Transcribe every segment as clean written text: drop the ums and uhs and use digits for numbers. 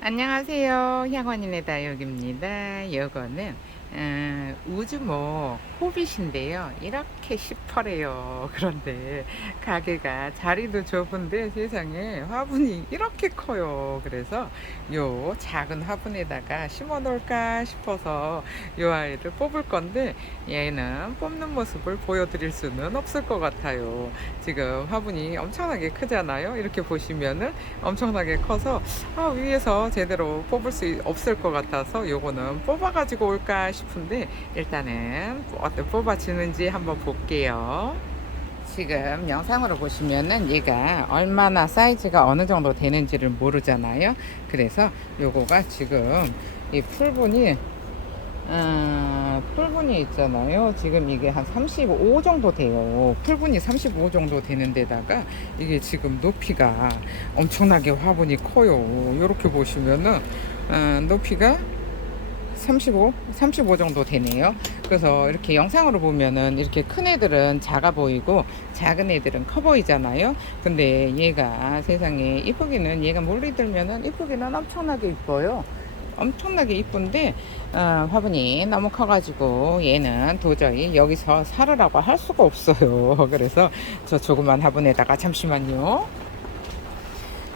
안녕하세요. 향원인의 다육입니다. 요거는 우즈모 호빗인데요. 이렇게 시퍼래요. 그런데 가게가 자리도 좁은데 세상에 화분이 이렇게 커요. 그래서 요 작은 화분에다가 심어 놓을까 싶어서 요 아이를 뽑을 건데 얘는 뽑는 모습을 보여드릴 수는 없을 것 같아요. 지금 화분이 엄청나게 크잖아요. 이렇게 보시면은 엄청나게 커서 위에서 제대로 뽑을 수 없을 것 같아서 요거는 뽑아 가지고 올까 싶은데 일단은 어때 뽑아지는지 한번 볼게요. 지금 영상으로 보시면은 얘가 얼마나 사이즈가 어느 정도 되는지를 모르잖아요. 그래서 요거가 지금 이 풀분이 있잖아요. 지금 이게 한 35 정도 돼요. 풀분이 35 정도 되는 데다가 이게 지금 높이가 엄청나게 화분이 커요. 이렇게 보시면은 높이가 35 정도 되네요. 그래서 이렇게 영상으로 보면은 이렇게 큰 애들은 작아 보이고 작은 애들은 커 보이잖아요. 근데 얘가 세상에 이쁘기는 얘가 물리 들면은 이쁘기는 엄청나게 이뻐요. 엄청나게 이쁜데 화분이 너무 커가지고 얘는 도저히 여기서 살으라고 할 수가 없어요. 그래서 저 조그만 화분에다가 잠시만요.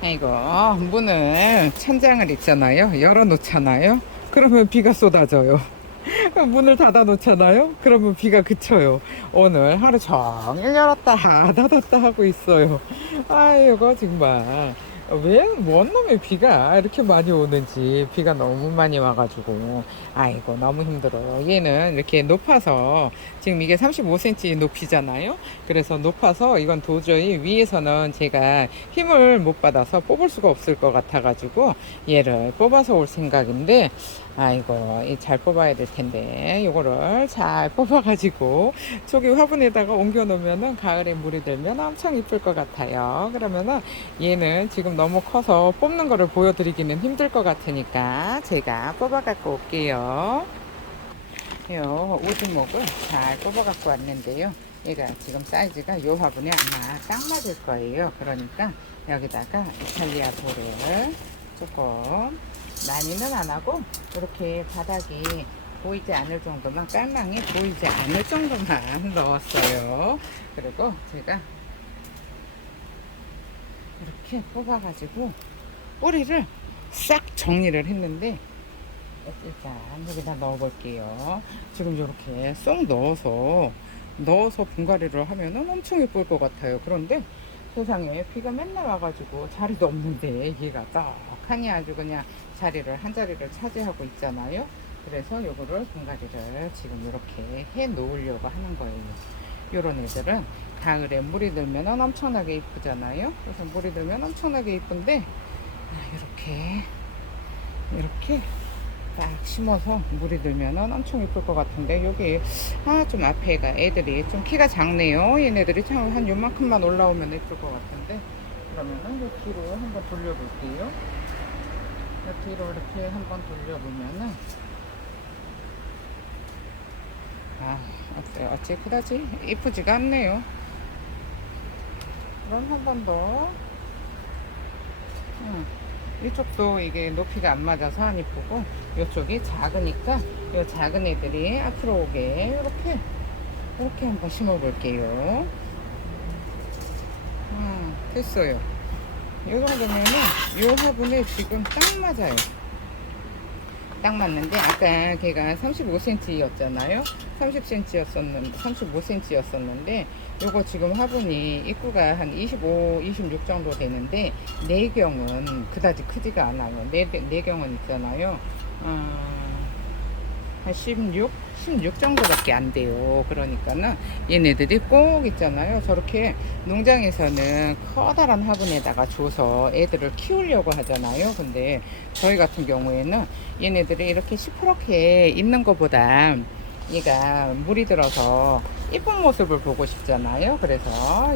이거 문을 천장을 있잖아요. 열어 놓잖아요. 그러면 비가 쏟아져요. 문을 닫아 놓잖아요. 그러면 비가 그쳐요. 오늘 하루 종일 열었다 닫았다 하고 있어요. 아이고 정말 왜 뭔 놈의 비가 이렇게 많이 오는지 비가 너무 많이 와가지고 아이고 너무 힘들어요. 얘는 이렇게 높아서 지금 이게 35cm 높이잖아요. 그래서 높아서 이건 도저히 위에서는 제가 힘을 못 받아서 뽑을 수가 없을 것 같아가지고 얘를 뽑아서 올 생각인데 아이고 잘 뽑아야 될 텐데 요거를 잘 뽑아가지고 저기 화분에다가 옮겨 놓으면은 가을에 물이 들면 엄청 이쁠 것 같아요. 그러면은 얘는 지금 너무 커서 뽑는 거를 보여드리기는 힘들 것 같으니까 제가 뽑아 갖고 올게요. 요 오두목을 잘 뽑아 갖고 왔는데요. 얘가 지금 사이즈가 요 화분에 아마 딱 맞을 거예요. 그러니까 여기다가 이탈리아 돌을 조금 많이는 안 하고 이렇게 바닥이 보이지 않을 정도만 깔망이 보이지 않을 정도만 넣었어요. 그리고 제가 이렇게 뽑아가지고 뿌리를 싹 정리를 했는데 일단 여기다 넣어 볼게요. 지금 이렇게 쏙 넣어서 분갈이를 하면은 엄청 예쁠 것 같아요. 그런데 세상에 비가 맨날 와가지고 자리도 없는데 얘가 떡하니 아주 그냥 자리를 한 자리를 차지하고 있잖아요. 그래서 요거를 분갈이를 지금 이렇게 해 놓으려고 하는 거예요. 요런 애들은 가을에 물이 들면 엄청나게 이쁘잖아요. 그래서 물이 들면 엄청나게 이쁜데 이렇게 딱 심어서 물이 들면 엄청 이쁠 것 같은데 여기 좀 앞에가 애들이 좀 키가 작네요. 얘네들이 참 한 요만큼만 올라오면 이쁠 것 같은데 그러면은 요 뒤로 한번 돌려볼게요. 요 뒤로 이렇게 한번 돌려보면은 어째 그다지 이쁘지가 않네요. 그럼 한 번 더. 이쪽도 이게 높이가 안 맞아서 안 이쁘고 이쪽이 작으니까 이 작은 애들이 앞으로 오게 이렇게 한번 심어 볼게요. 됐어요. 이 정도면은 이 화분에 지금 딱 맞아요. 딱 맞는데 아까 걔가 35cm였잖아요. 35cm였었는데 요거 지금 화분이 입구가 한 25, 26 정도 되는데 내경은 그다지 크지가 않아요. 내경은 있잖아요. 한 16 정도밖에 안 돼요. 그러니까는 얘네들이 꼭 있잖아요. 저렇게 농장에서는 커다란 화분에다가 줘서 애들을 키우려고 하잖아요. 근데 저희 같은 경우에는 얘네들이 이렇게 시퍼렇게 있는 것보다 얘가 물이 들어서 이쁜 모습을 보고 싶잖아요. 그래서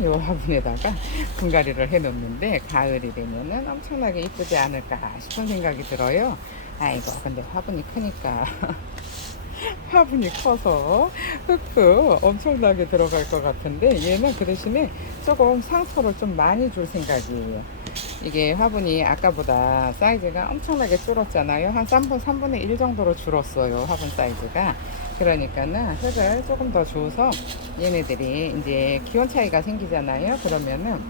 요 화분에다가 분갈이를 해 놓는데 가을이 되면은 엄청나게 이쁘지 않을까 싶은 생각이 들어요. 아이고 근데 화분이 크니까 화분이 커서 흙도 엄청나게 들어갈 것 같은데 얘는 그 대신에 조금 상토를 좀 많이 줄 생각이에요. 이게 화분이 아까보다 사이즈가 엄청나게 줄었잖아요. 한 3분의 1 정도로 줄었어요. 화분 사이즈가. 그러니까는 흙을 조금 더 줘서 얘네들이 이제 기온 차이가 생기잖아요. 그러면은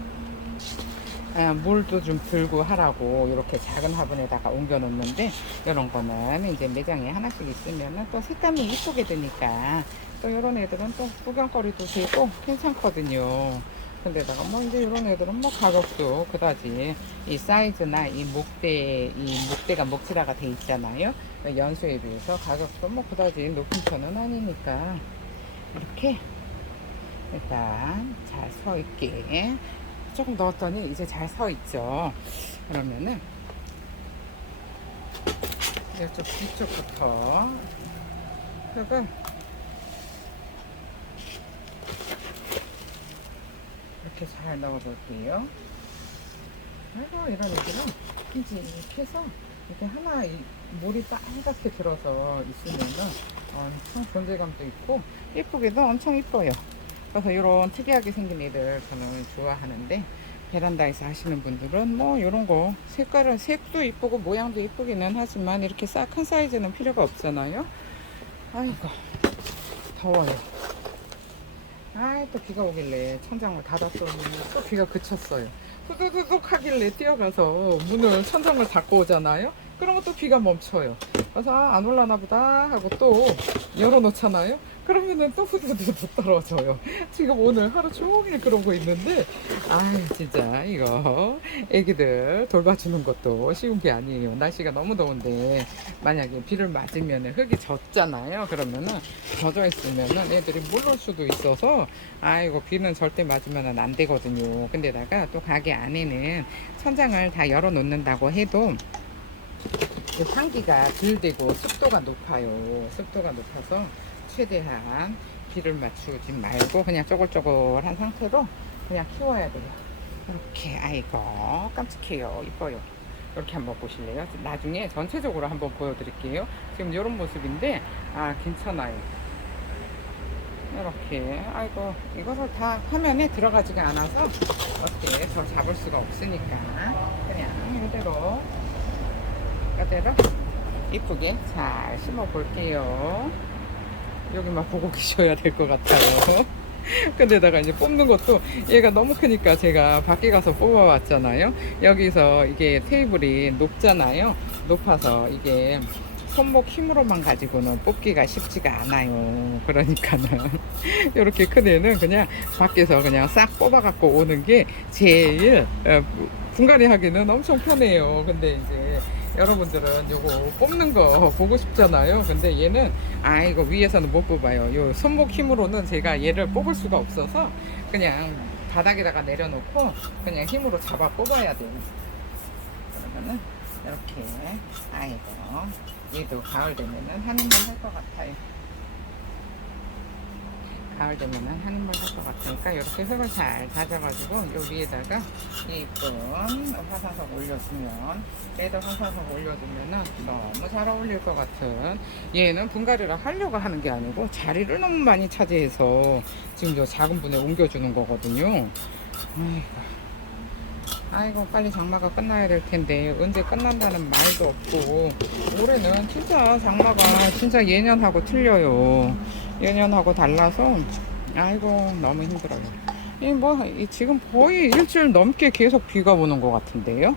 물도 좀 들고 하라고 이렇게 작은 화분에다가 옮겨 놓는데, 이런 거는 이제 매장에 하나씩 있으면은 또 색감이 이쁘게 되니까 또 이런 애들은 또 구경거리도 되고 괜찮거든요. 근데다가 뭐 이제 이런 애들은 뭐 가격도 그다지 이 사이즈나 이 목대가 목지라가 돼 있잖아요. 연수에 비해서 가격도 뭐 그다지 높은 편은 아니니까 이렇게 일단 잘 서 있게 조금 넣었더니 이제 잘 서 있죠. 그러면은 이쪽 뒤쪽부터 흙을 이렇게 잘 넣어 볼게요. 아이고, 이런 애들은 이제 이렇게 해서 이렇게 하나 물이 빨갛게 들어서 있으면은 엄청 존재감도 있고 예쁘기도 엄청 이뻐요. 그래서 이런 특이하게 생긴 애들 저는 좋아하는데, 베란다에서 하시는 분들은 뭐 이런 거 색깔은 색도 이쁘고 모양도 이쁘기는 하지만 이렇게 싹 큰 사이즈는 필요가 없잖아요. 아이고, 더워요. 또 비가 오길래 천장을 닫았더니 또 비가 그쳤어요. 후두두둑 하길래 뛰어가서 문을 천장을 닫고 오잖아요. 그러면 또 비가 멈춰요. 그래서 안 올라나 보다 하고 또 열어놓잖아요. 그러면은 또 후두두둑 떨어져요. 지금 오늘 하루 종일 그러고 있는데, 진짜 이거 애기들 돌봐주는 것도 쉬운 게 아니에요. 날씨가 너무 더운데 만약에 비를 맞으면 흙이 젖잖아요. 그러면은 젖어 있으면은 애들이 물놀 수도 있어서 비는 절대 맞으면 안 되거든요. 근데다가 또 가게 안에는 천장을 다 열어 놓는다고 해도 환기가 덜 되고 습도가 높아요. 습도가 높아서 최대한 비를 맞추지 말고 그냥 쪼글쪼글한 상태로 그냥 키워야 돼요. 이렇게. 아이고, 깜찍해요. 이뻐요. 이렇게 한번 보실래요? 나중에 전체적으로 한번 보여드릴게요. 지금 이런 모습인데 괜찮아요. 이렇게. 이것을 다 화면에 들어가지가 않아서 어떻게 더 잡을 수가 없으니까 그냥 이대로 이쁘게 잘 심어 볼게요. 여기만 보고 계셔야 될 것 같아요. 근데다가 이제 뽑는 것도 얘가 너무 크니까 제가 밖에 가서 뽑아왔잖아요. 여기서 이게 테이블이 높잖아요. 높아서 이게 손목 힘으로만 가지고는 뽑기가 쉽지가 않아요. 그러니까는 이렇게 큰 애는 그냥 밖에서 그냥 싹 뽑아 갖고 오는 게 제일 분갈이 하기는 엄청 편해요. 근데 이제 여러분들은 요거 뽑는 거 보고 싶잖아요. 근데 얘는 이거 위에서는 못 뽑아요. 요 손목 힘으로는 제가 얘를 뽑을 수가 없어서 그냥 바닥에다가 내려놓고 그냥 힘으로 잡아 뽑아야 돼요. 그러면은 이렇게. 얘도 가을 되면은 한 입만 할 것 같아요. 가을 되면은 한 입만 할 것 같으니까 이렇게 흙을 잘 다져가지고 요 위에다가 이쁜 화산석 올려주면, 얘도 화산석 올려주면은 너무 잘 어울릴 것 같은. 얘는 분갈이를 하려고 하는 게 아니고 자리를 너무 많이 차지해서 지금 저 작은 분에 옮겨주는 거거든요. 빨리 장마가 끝나야 될 텐데 언제 끝난다는 말도 없고, 올해는 진짜 장마가 진짜 예년하고 틀려요. 예년하고 달라서 너무 힘들어요. 지금 거의 일주일 넘게 계속 비가 오는 것 같은데요.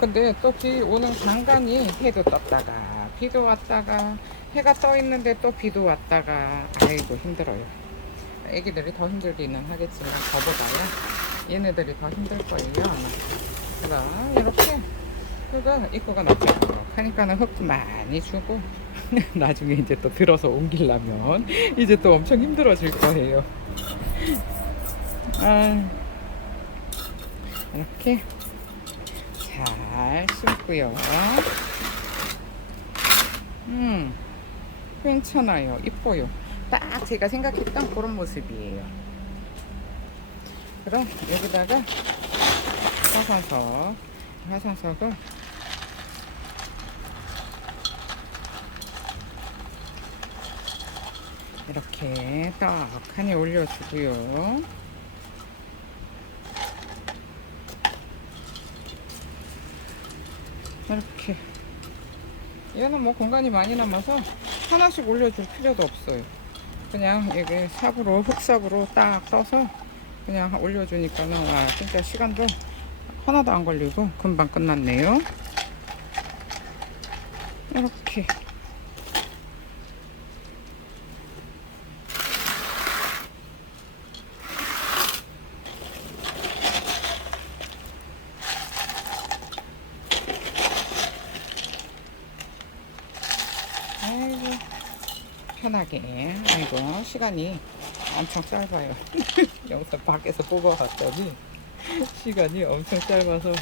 근데 또 비 오는 간간이 해도 떴다가 비도 왔다가, 해가 떠 있는데 또 비도 왔다가 힘들어요. 애기들이 더 힘들기는 하겠지만 저보다요 얘네들이 더 힘들 거예요 아마. 그럼 이렇게 흙은 입구가 넓게 하니까는 흙도 많이 주고 나중에 이제 또 들어서 옮기려면 이제 또 엄청 힘들어질 거예요. 이렇게 잘 심고요. 괜찮아요. 이뻐요. 딱 제가 생각했던 그런 모습이에요. 그럼 여기다가 화산석을 이렇게 떡하니 올려주고요. 이렇게. 얘는 뭐 공간이 많이 남아서 하나씩 올려줄 필요도 없어요. 그냥 이게 삽으로, 흙삽으로 딱 떠서 그냥 올려주니까는, 와, 진짜 시간도 하나도 안 걸리고 금방 끝났네요. 이렇게. 아이고, 편하게. 아이고, 시간이 엄청 짧아요. 영상 밖에서 뽑아봤더니 시간이 엄청 짧아서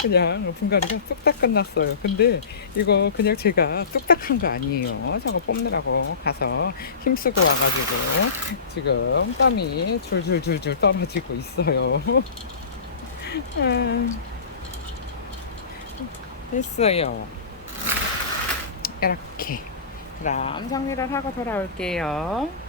그냥 분갈이가 뚝딱 끝났어요. 근데 이거 그냥 제가 뚝딱 한 거 아니에요. 저거 뽑느라고 가서 힘쓰고 와가지고 지금 땀이 줄줄줄줄 떨어지고 있어요. 아, 됐어요. 이렇게. 그럼 정리를 하고 돌아올게요.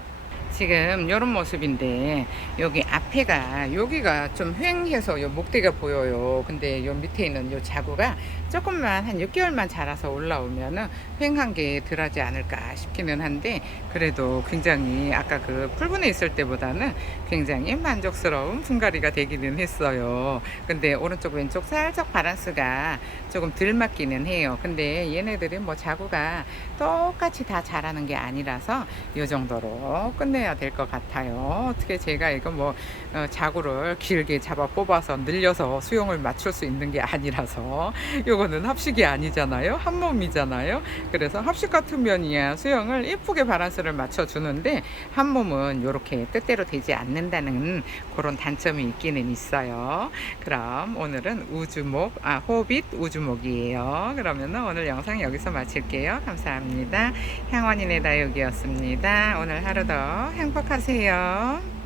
지금 이런 모습인데, 여기 앞에가, 여기가 좀 휑해서 요 목대가 보여요. 근데 요 밑에 있는 요 자구가 조금만 한 6개월만 자라서 올라오면은 휑한 게 덜하지 않을까 싶기는 한데, 그래도 굉장히 아까 그 풀분에 있을 때보다는 굉장히 만족스러운 분갈이가 되기는 했어요. 근데 오른쪽 왼쪽 살짝 바란스가 조금 덜 맞기는 해요. 근데 얘네들이 뭐 자구가 똑같이 다 자라는 게 아니라서 요 정도로 끝내야 될 것 같아요. 어떻게 제가 이거 뭐 자구를 길게 잡아 뽑아서 늘려서 수영을 맞출 수 있는 게 아니라서, 요거는 합식이 아니잖아요. 한 몸이잖아요. 그래서 합식 같으면이야 수영을 예쁘게 바란스를 맞춰 주는데, 한 몸은 요렇게 뜻대로 되지 않는다는 그런 단점이 있기는 있어요. 그럼 오늘은 호빗 우주목이에요. 그러면은 오늘 영상 여기서 마칠게요. 감사합니다. 향원인의 다육이었습니다. 오늘 하루도 행복하세요.